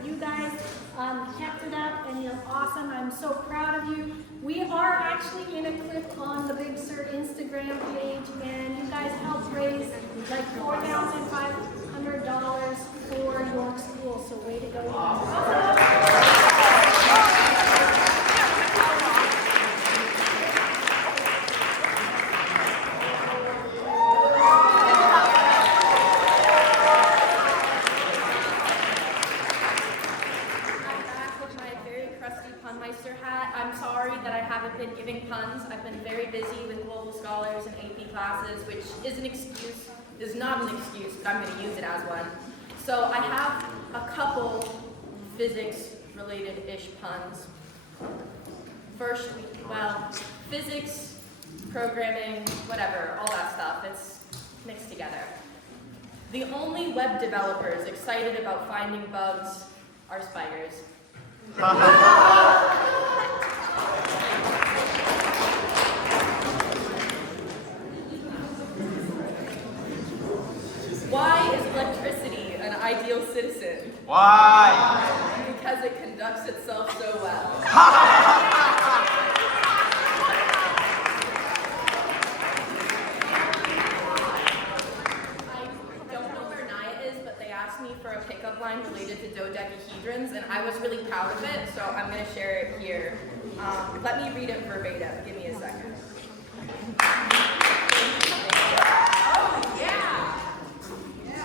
but you guys kept it up and you're awesome. I'm so proud of you. We are actually in a clip on the Big Sur Instagram page, and you guys helped raise like $4,500 for York School, so way to go. Punmeister hat. I'm sorry that I haven't been giving puns. I've been very busy with Global Scholars and AP classes, which is not an excuse, but I'm going to use it as one. So I have a couple physics-related-ish puns. First, well, physics, programming, whatever, all that stuff. It's mixed together. The only web developers excited about finding bugs are spiders. Why is electricity an ideal citizen? Why? Because it conducts itself so well. I don't know where Naya is, but they asked me for a pickup line related to dodecahedrons, and I was really proud of it, so I'm going to share it here. Let me read it verbatim. Give me a second.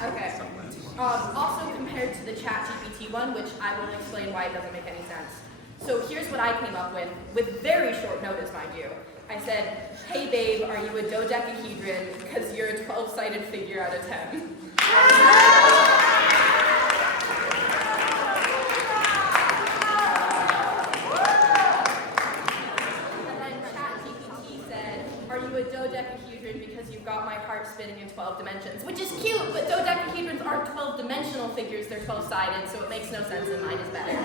Okay. Also compared to the ChatGPT one, which I will explain why it doesn't make any sense. So here's what I came up with very short notice, mind you. I said, hey babe, are you a dodecahedron? Because you're a 12-sided figure out of 10. And then ChatGPT said, are you a dodecahedron because you've got my heart spinning in 12 dimensions? Which is cute, but dodecahedrons aren't 12-dimensional figures, they're 12-sided, so it makes no sense and mine is better.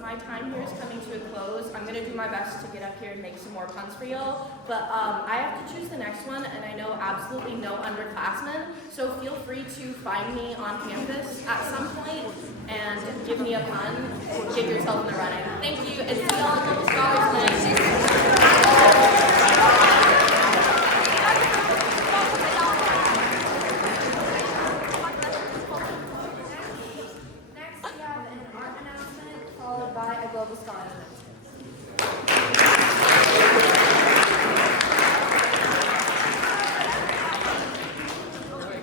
My time here is coming to a close. I'm going to do my best to get up here and make some more puns for y'all, but I have to choose the next one, and I know absolutely no underclassmen, so feel free to find me on campus at some point and give me a pun, get yourself in the running. Thank you, and see y'all at Global Scholars Night. By a Global Scholar.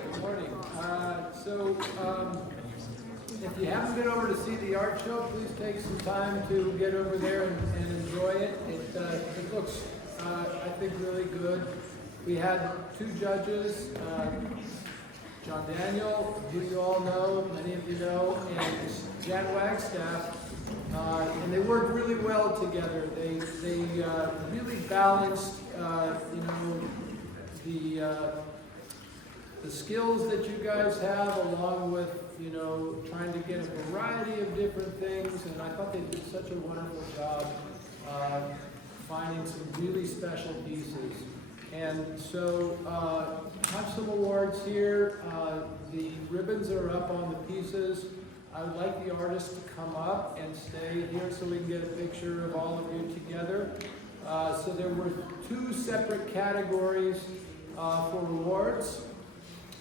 Good morning. If you haven't been over to see the art show, please take some time to get over there and enjoy it. It looks, I think, really good. We had two judges, John Daniel, who you all know, many of you know, and Jan Wagstaff. And they worked really well together. They really balanced, the skills that you guys have, along with, trying to get a variety of different things. And I thought they did such a wonderful job finding some really special pieces. And so, have some awards here. The ribbons are up on the pieces. I would like the artists to come up and stay here so we can get a picture of all of you together. So there were two separate categories for awards.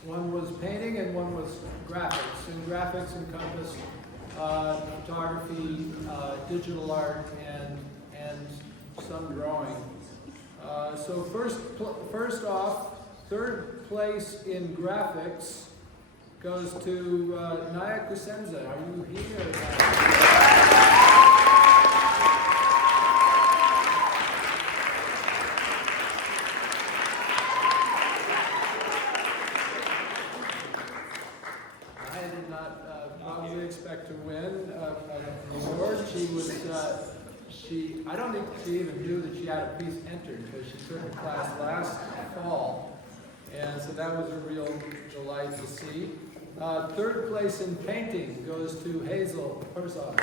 One was painting and one was graphics. And graphics encompass photography, digital art, and some drawing. So first off, third place in graphics goes to Naya Kusenza. Are you here? I did not probably expect to win an award. I don't think she even knew that she had a piece entered because she took a class last fall. And so that was a real delight to see. Third place in painting goes to Hazel Herzog. I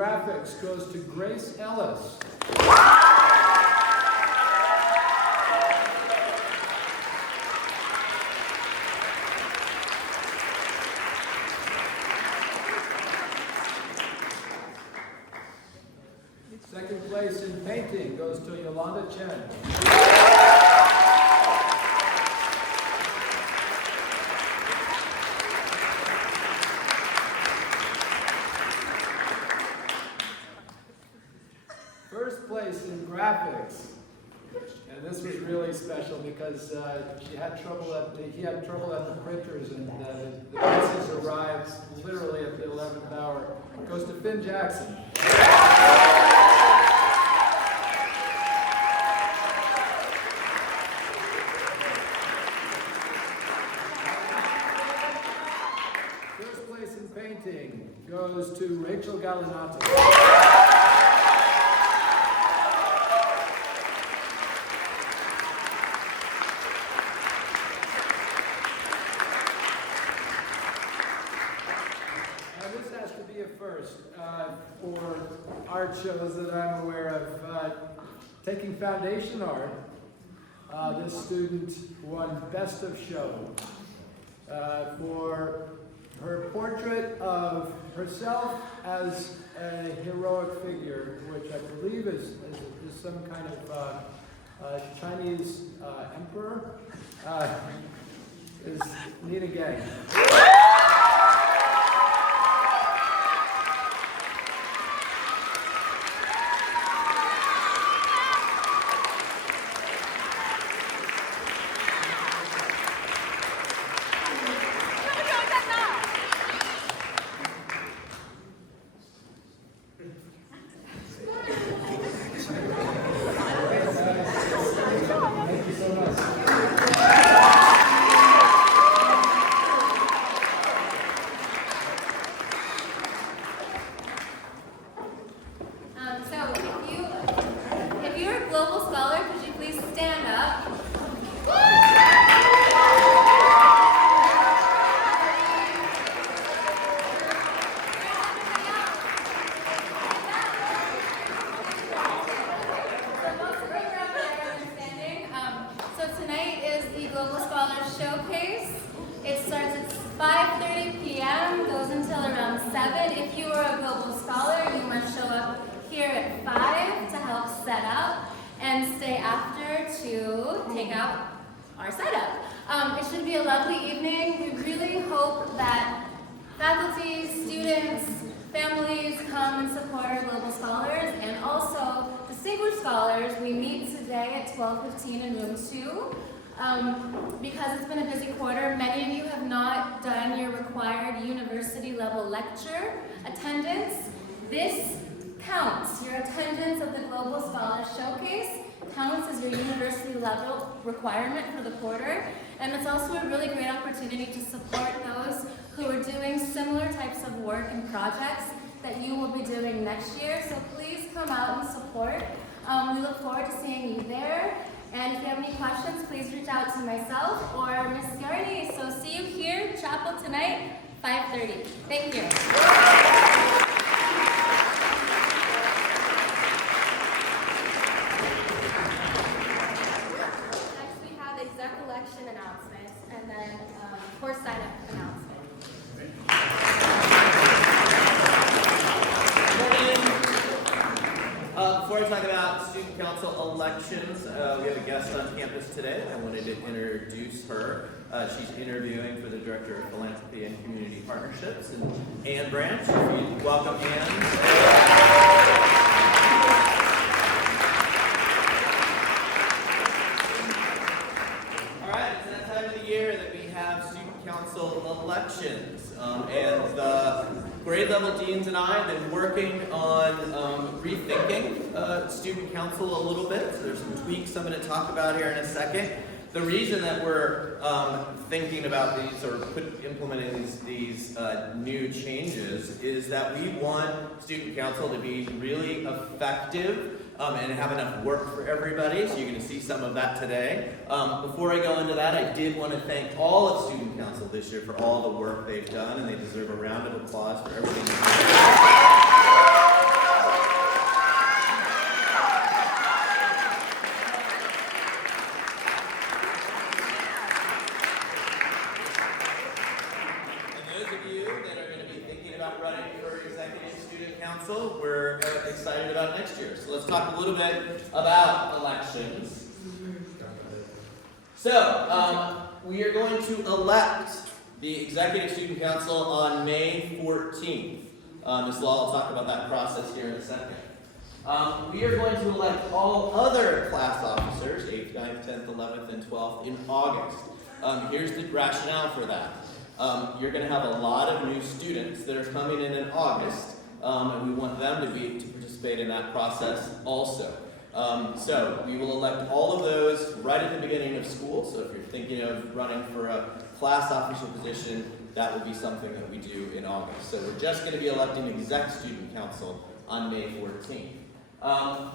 graphics goes to Grace Ellis. Second place in painting goes to Yolanda Chen. First place in graphics, and this was really special because he had trouble at the printers, and the pieces arrived literally at the 11th hour. It goes to Finn Jackson. First place in painting goes to Rachel Galinato. First for art shows that I'm aware of. Taking foundation art, this student won Best of Show for her portrait of herself as a heroic figure, which I believe is some kind of Chinese emperor. Is Nina Gang. In room 2. Because it's been a busy quarter, many of you have not done your required university level lecture attendance. This counts. Your attendance of the Global Scholar Showcase counts as your university level requirement for the quarter, and it's also a really great opportunity to support those who are doing similar types of work and projects that you will be doing next year. So please come out and support. We look forward to seeing you there. And if you have any questions, please reach out to myself or Miss Yarny. So see you here, chapel tonight, 5:30. Thank you. Next we have exec election announcements and then course sign-up announcement. Before I talk about student council elections, we have a guest on campus today. I wanted to introduce her. She's interviewing for the Director of Philanthropy and Community Partnerships, Ann Branch. Welcome, Ann. All right, it's that time of the year that we have student council elections, and the grade level deans and I have been working on rethinking student council a little bit. So there's some tweaks I'm going to talk about here in a second. The reason that we're thinking about these or implementing these new changes is that we want student council to be really effective and have enough work for everybody. So you're going to see some of that today. Before I go into that, I did want to thank all of student council this year for all the work they've done, and they deserve a round of applause for everything. we're excited about next year. So let's talk a little bit about elections. So we are going to elect the Executive Student Council on May 14th. Ms. Law will talk about that process here in a second. We are going to elect all other class officers, 8th, 9th, 10th, 11th, and 12th, in August. Here's the rationale for that. You're going to have a lot of new students that are coming in August, and we want them to participate in that process also. So we will elect all of those right at the beginning of school. So if you're thinking of running for a class officer position, that will be something that we do in August. So we're just going to be electing Exec Student Council on May 14th.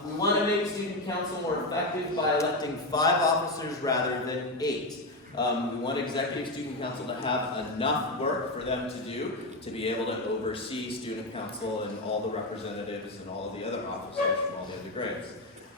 We want to make Student Council more effective by electing 5 officers rather than 8. We want Executive Student Council to have enough work for them to do to be able to oversee Student Council and all the representatives and all of the other officers from all the other grades.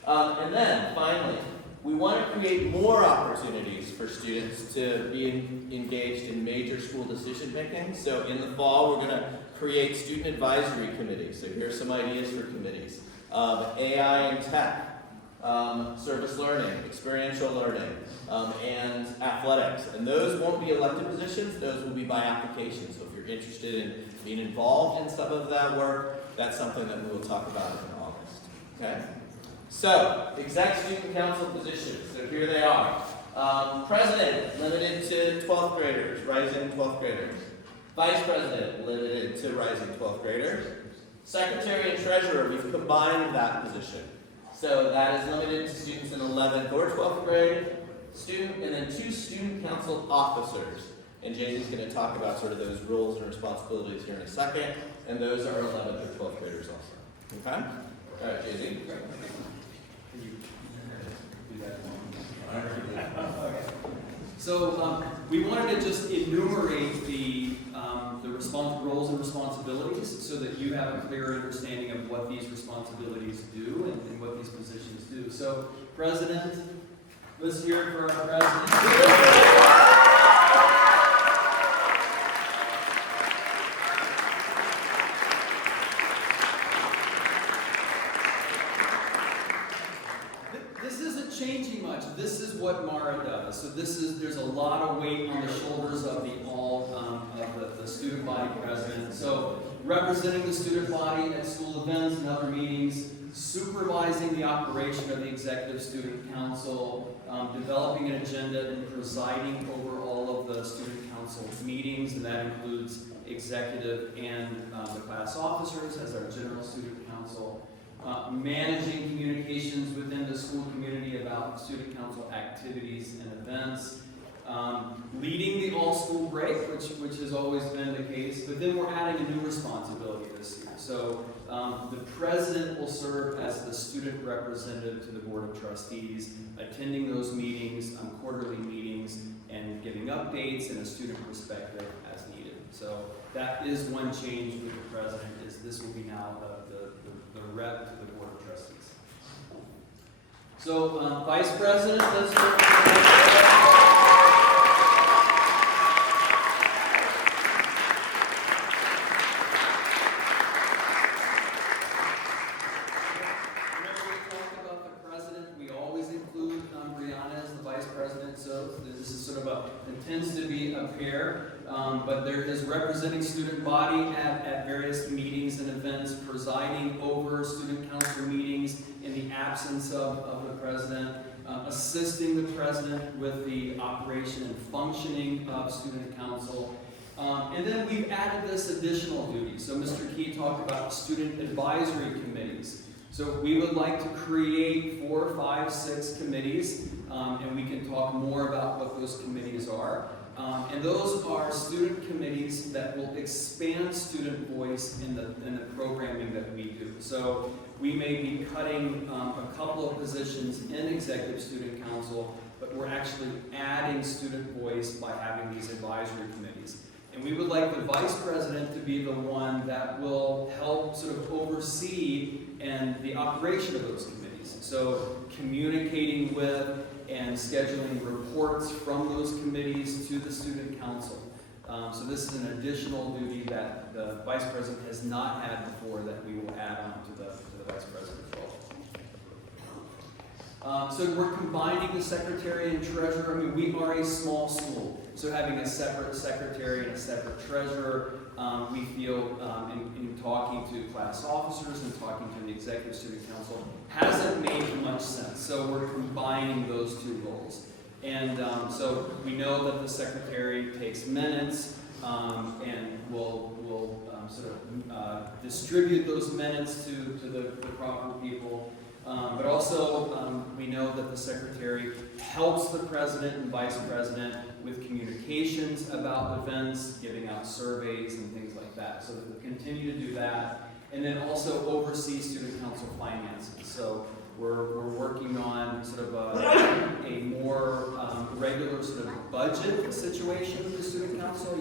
And then, finally, we want to create more opportunities for students to be engaged in major school decision making. So in the fall, we're going to create student advisory committees. So here's some ideas for committees. AI and tech, service learning, experiential learning, and athletics. And those won't be elected positions, those will be by application. So if you're interested in being involved in some of that work, that's something that we will talk about in August. Okay? So, Exec Student Council positions. So here they are. President, limited to 12th graders, rising 12th graders. Vice President, limited to rising 12th graders. Secretary and Treasurer, we've combined that position. So that is limited to students in 11th or 12th grade. And then 2 Student Council officers. And Jay-Z's going to talk about sort of those roles and responsibilities here in a second. And those are 11th or 12th graders also. Okay? All right, Jay-Z. So we wanted to just enumerate the roles and responsibilities so that you have a clear understanding of what these responsibilities do and what these positions do. So, President, let's hear it for our President. Changing much. This is what Mara does. So there's a lot of weight on the shoulders of the student body president. So representing the student body at school events and other meetings, supervising the operation of the Executive Student Council, developing an agenda and presiding over all of the student council meetings, and that includes executive and the class officers as our general student council. Managing communications within the school community about student council activities and events, leading the all-school break, which has always been the case, but then we're adding a new responsibility this year. So the president will serve as the student representative to the Board of Trustees, attending those meetings, quarterly meetings, and giving updates and a student perspective as needed. So that is one change with the president, is this will be now the rep to the Board of Trustees. So, Vice President, let's tends to be a pair, but there is representing student body at various meetings and events, presiding over student council meetings in the absence of the president, assisting the president with the operation and functioning of student council. And then we've added this additional duty. So Mr. Key talked about student advisory committees. So we would like to create 4, 5, 6 committees, and we can talk more about what those committees are. And those are student committees that will expand student voice in the programming that we do. So we may be cutting a couple of positions in Executive Student Council, but we're actually adding student voice by having these advisory committees. And we would like the Vice President to be the one that will help sort of oversee and the operation of those committees. So communicating with and scheduling reports from those committees to the Student Council. So this is an additional duty that the vice president has not had before that we will add on to the vice president as well. So we're combining the secretary and treasurer. I mean, we are a small school, so having a separate secretary and a separate treasurer, we feel in talking to class officers and talking to the executive student council hasn't made much sense. So we're combining those two roles. And so we know that the secretary takes minutes and will sort of distribute those minutes to the proper people. But also, we know that the secretary helps the president and vice president with communications about events, giving out surveys and things like that. So that we'll continue to do that. And then also oversee student council finances. So we're working on sort of a more regular sort of budget situation with the student council.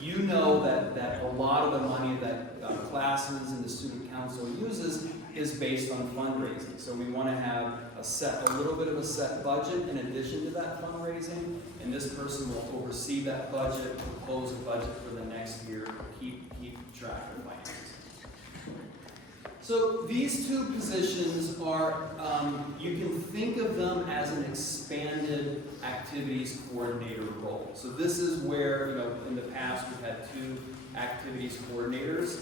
You know that a lot of the money that classes and the student council uses is based on fundraising. So we want to have a little bit of a set budget in addition to that fundraising, and this person will oversee that budget, propose a budget for the next year, keep track of finances. So these two positions are, you can think of them as an expanded activities coordinator role. So this is where, in the past we've had two activities coordinators.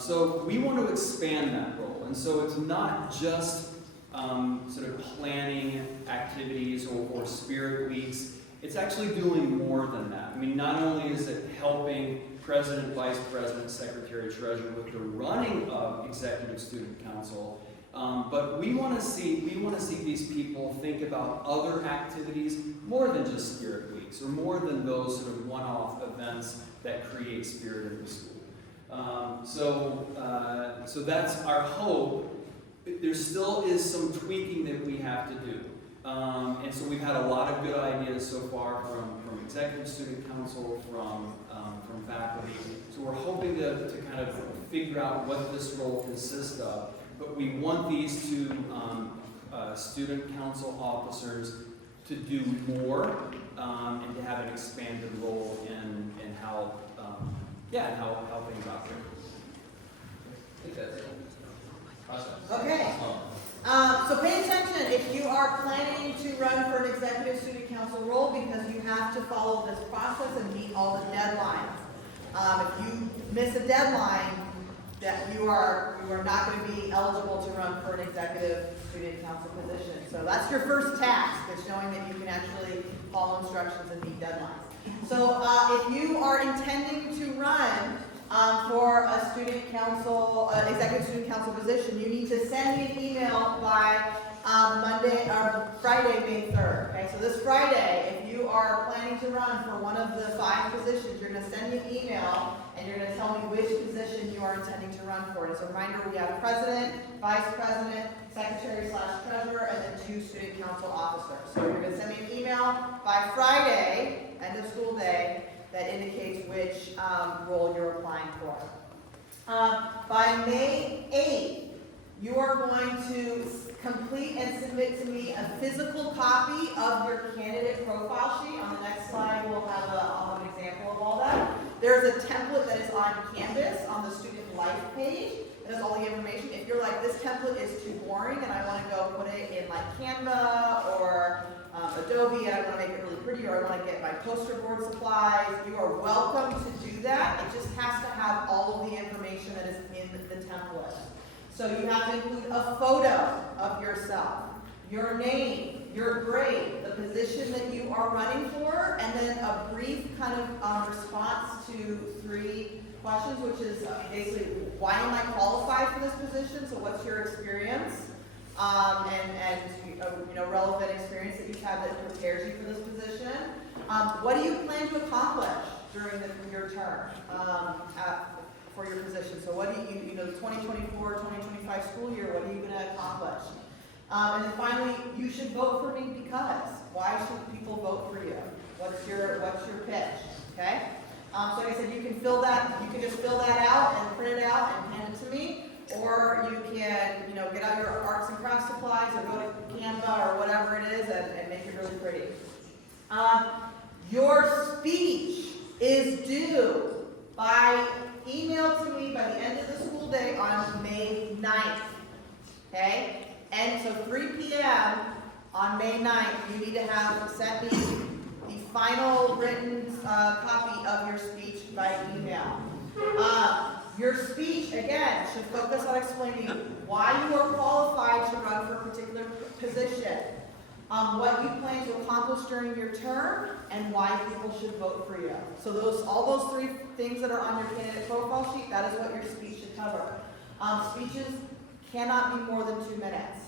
So we want to expand that role. And so it's not just sort of planning activities or spirit weeks. It's actually doing more than that. I mean, not only is it helping president, vice president, secretary, treasurer with the running of executive student council, but we want to see these people think about other activities more than just spirit weeks or more than those sort of one-off events that create spirit in the school. So that's our hope. There still is some tweaking that we have to do. And so we've had a lot of good ideas so far from executive student council, from faculty. So we're hoping to kind of figure out what this role consists of. But we want these two student council officers to do more and to have an expanded role in how things operate. I think that's it. Process. Okay. So pay attention if you are planning to run for an executive student council role, because you have to follow this process and meet all the deadlines. If you miss a deadline, that you are not going to be eligible to run for an executive student council position. So that's your first task, is showing that you can actually follow instructions and meet deadlines. So if you are intending to run for a student council, executive student council position, you need to send me an email by Friday, May 3rd. Okay, so this Friday, if you are planning to run for one of the 5 positions, you're going to send me an email and you're going to tell me which position you are intending to run for. And as a reminder, we have president, vice president, secretary/treasurer, and then 2 student council officers. So you're going to send me an email by Friday, end of school day, that indicates which role you're applying for. By May 8th, you are going to complete and submit to me a physical copy of your candidate profile sheet. On the next slide, I'll have an example of all that. There's a template that is on Canvas on the student life page. It has all the information. If you're like, this template is too boring and I want to go put it in like Canva or Adobe, and I want to make it really pretty, or I want to get my poster board supplies, you are welcome to do that. It just has to have all of the information that is in the template. So you have to include a photo of yourself, your name, your grade, the position that you are running for, and then a brief kind of response to 3 questions, which is basically, why am I qualified for this position? So what's your experience? And relevant experience that you've had that prepares you for this position. What do you plan to accomplish during your term for your position? So what do you 2024-2025 school year, what are you going to accomplish? And then finally, you should vote for me because. Why should people vote for you? What's your pitch? Okay? So like I said, you can just fill that out and print it out and hand it to me. Or you can, get out your arts and crafts supplies or go to Canva or whatever it is and make it really pretty. Your speech is due by email to me by the end of the school day on May 9th. Okay? And so 3 p.m. on May 9th, you need to have sent me the final written copy of your speech by email. Your speech, again, should focus on explaining why you are qualified to run for a particular position, what you plan to accomplish during your term, and why people should vote for you. So all those 3 things that are on your candidate profile sheet, that is what your speech should cover. Speeches cannot be more than 2 minutes.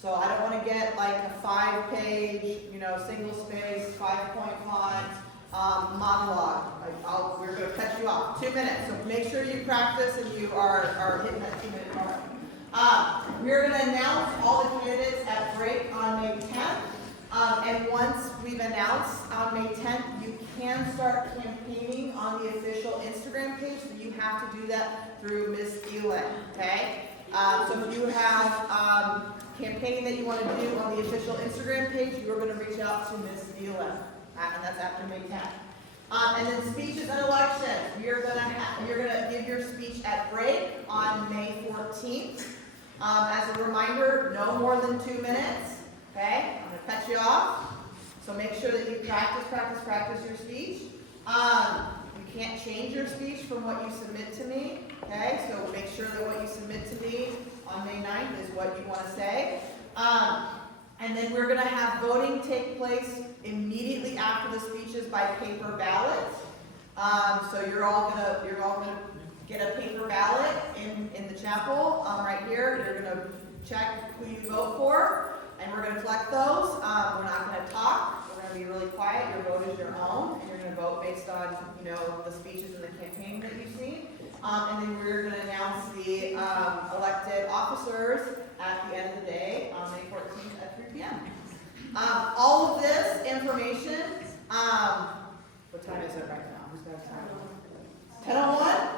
So I don't want to get like a 5-page, single space, 5-point font, monologue. We're going to cut you off. 2 minutes. So make sure you practice and you are hitting that 2-minute mark. We're going to announce all the candidates at break on May 10th. And once we've announced on May 10th, you can start campaigning on the official Instagram page. So you have to do that through Ms. Elin. Okay? So if you have campaigning that you want to do on the official Instagram page, you are going to reach out to Ms. Elin. And that's after May 10th. And then speeches and elections. You're gonna give your speech at break on May 14th. As a reminder, no more than 2 minutes. Okay, I'm gonna cut you off. So make sure that you practice your speech. You can't change your speech from what you submit to me. Okay, so make sure that what you submit to me on May 9th is what you want to say. And then we're going to have voting take place immediately after the speeches by paper ballot. So you're all gonna get a paper ballot in the chapel right here. You're gonna check who you vote for, and we're gonna collect those. We're not gonna talk. We're gonna be really quiet. Your vote is your own, and you're gonna vote based on the speeches and the campaign that you've seen. And then we're gonna announce the elected officers at the end of the day on May 14th at 3 p.m. All of this information, what time is it right now? Who's got time? 10:01?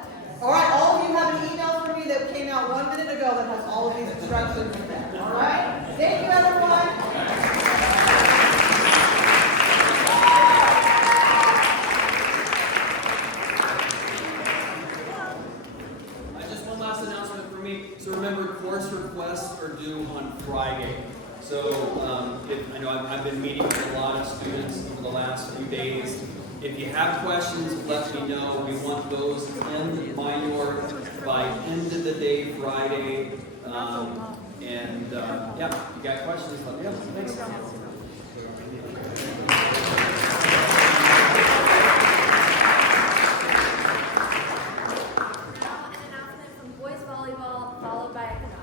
All right, all of you have an email from me that came out 1 minute ago that has all of these instructions in it. All right? Thank you, everyone. Just one last announcement for me. So remember, course requests are due on Friday. So I know I've been meeting with a lot of students over the last few days. If you have questions, let me know. We want those in by end of the day Friday. Yeah, if you got questions, let me know. Thanks. Now an announcement from Boys Volleyball, followed by Economics.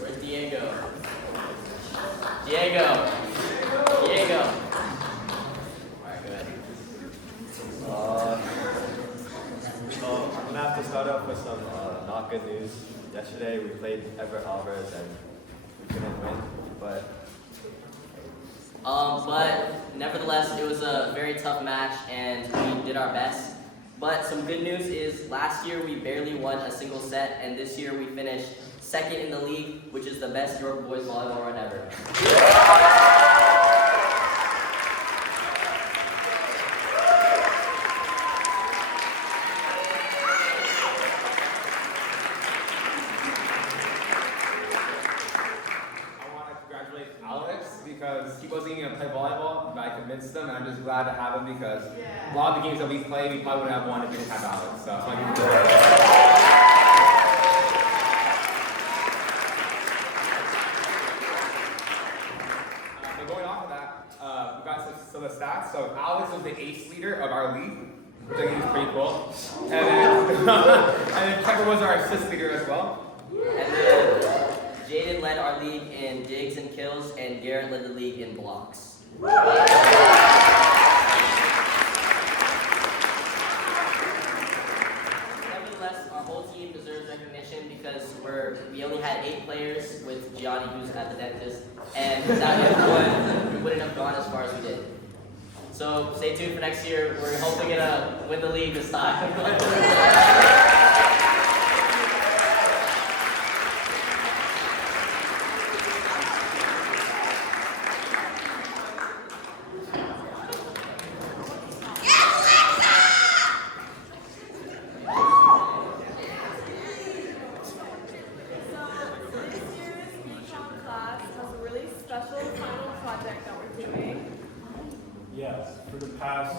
Where's Diego? Diego! Alright, go ahead. I'm gonna have to start off with some not good news. Yesterday we played Everett Alvarez and we couldn't win, but nevertheless, it was a very tough match and we did our best. But some good news is last year we barely won a single set, and this year we finished second in the league, which is the best York boys volleyball run ever. Because he wasn't going to play volleyball, but I convinced him, and I'm just glad to have him because a lot of the games that we played, we probably wouldn't have won if we didn't have Alex. So I just want to give him but going off of that, we got some of the stats. So Alex was the ace leader of our league, which I think is pretty cool. And then Tucker was our assist leader as well. And then Jaden led our league in digs and kills, and Garrett led the league in blocks. Nevertheless, our whole team deserves recognition because we only had 8 players with Gianni, who's at the dentist, and without him, we wouldn't have gone as far as we did. So stay tuned for next year. We're hoping to win the league this time. For the past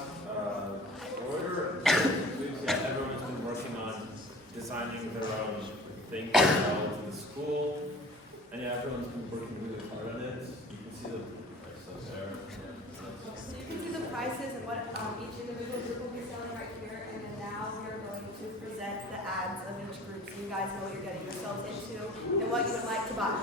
quarter, everyone has been working on designing their own things to the school, and yeah, everyone's been working really hard on it. You can see the stuff there. So you can see the prices and what each individual group will be selling right here, and then now we are going to present the ads of each group so you guys know what you're getting yourselves into and what you would like to buy.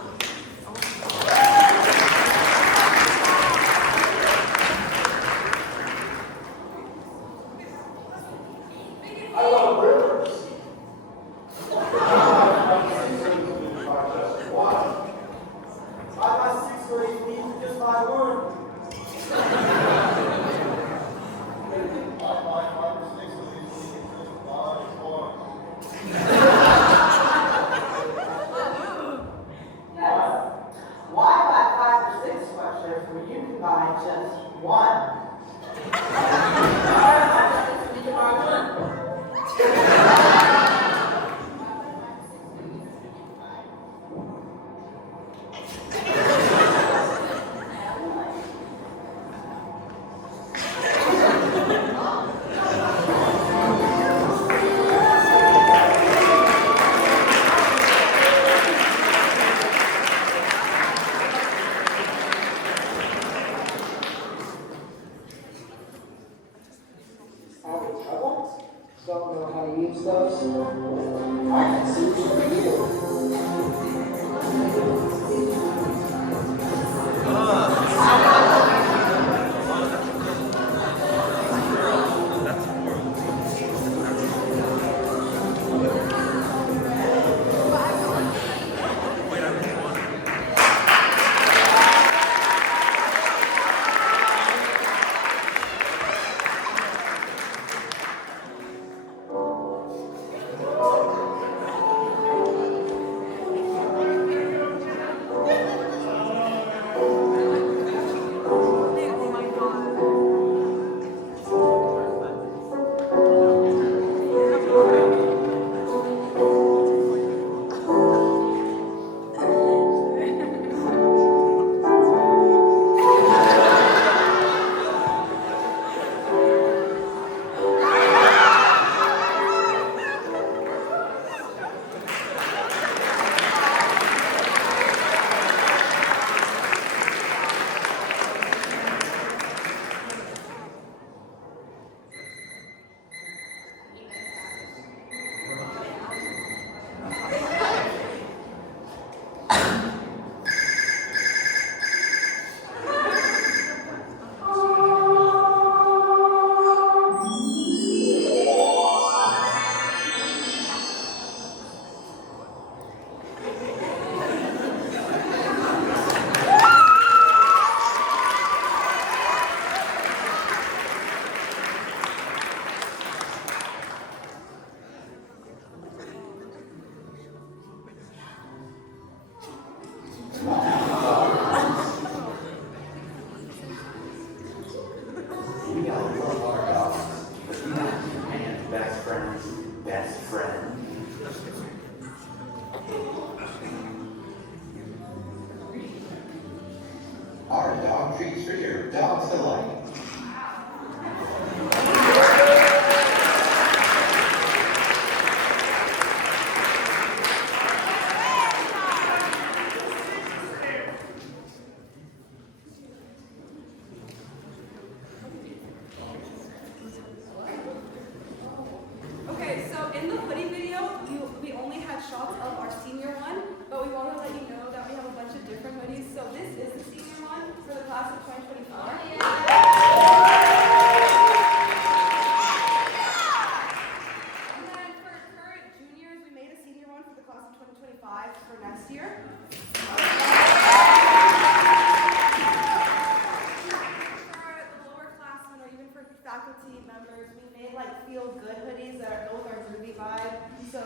Members, we made like feel good hoodies that go with our groovy vibe. So